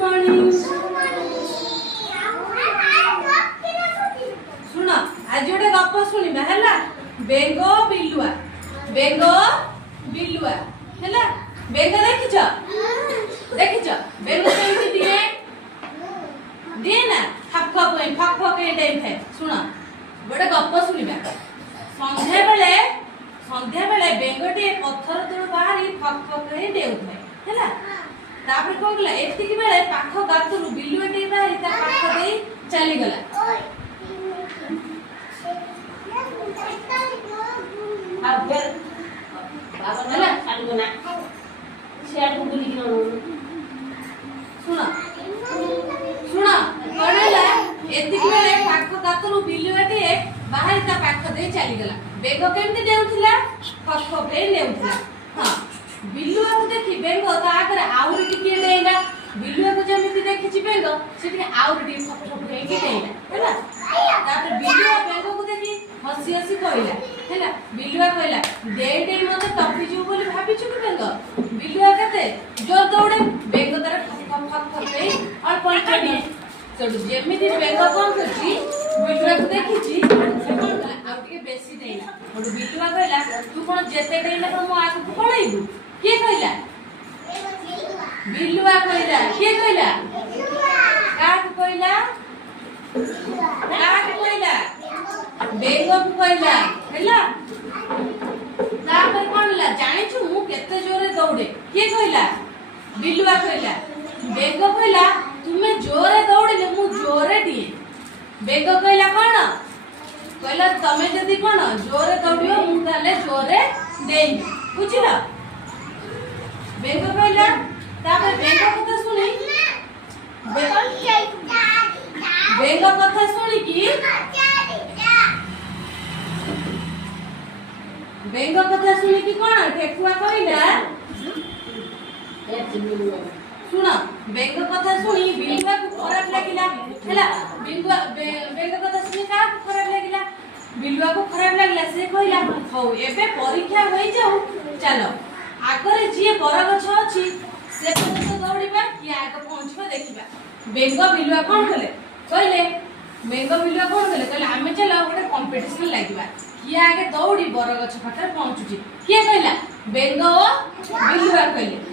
Morning. सुन आज गोटे गप शुणा है बेंग बिलुआ बेंग बिलुआ है बेंग देखिच देखिच बेंग केमती दिए दिए ना फक फक थे शुण गोटे गप शुणा संध्या बेले बेंगटे पत्थर तलू बाहरी फक फक डेउଥାଏ है तापर कौन गला एतिक बेले पाख गातरू बिलुआटे बाहरी ता पाख दे चली गला अब फिर बाबा ना खाली बना शेयर को बुली की सुना सुना करेला एतिक बेले पाख गातरू बिलुआटे बाहरी ता पाख दे चली गला बेंग केमती डेउथिला फक फक डेउथिला हां बिलुआ को देखि बेंग ता आगे आउरी टिके डेइला बिलुआ को जेमिति देखिछि बेंग सेठी आउरी टिके फक फक डेइला हैला तापर बिलुआ बेंग को देखि हसी हसी कहला हैला बिलुआ कहला देई देई मते टपी जू बोली भाबिछु कि बेंग बिलुआ कते जोर दौड़े बेंग तार फक फक फक देई और पलटडी चढु जेमिति बेंग कोन करछि बिलुआ को देखिछि से कोन आ टिके बेसी देइला और बिलुआ कहला तू कोन जेते देइला को मो आगु पळाइबु के कहला बिलुआ कहला के कहला काक कहला काक कहला बेंग को कहला हैला तापर कोनला जानि छु मु केते जोरे दौड़े के कहला बिलुआ कहला बेंग कहला तुमे जोरे दौड़ले मु जोरे दिए बेंग कहला कोन कहला तमे जदी कोन जोरे दौड़ियो मु ताले जोरे देई बुझिला बेंग कहला तापर बेंग कथा सुनी बेंग कथा सुनी की बेंग कथा सुनी की कोन ठेकुआ कहला सुना बेंग कथा सुनी बिलुआ को खराब लागिला हैला बेंग कथा सुनी का खराब लागिला बिलुआ को खराब लागिला से कहला हो एबे परीक्षा होई जाऊ चलो आगरे जी बरगछ अछि से तो दौड़ीबा कि आगे पहुंचबा देखिबा बेंग बिलुआ कोन कहले बेंग बिलुआ कोन कहले आमे चलो गोटे कंपटीशन लागिबा कि आगे दौड़ी बरगछ पाखरे पहुंचुची के कहला बेंग बिलुआ कहले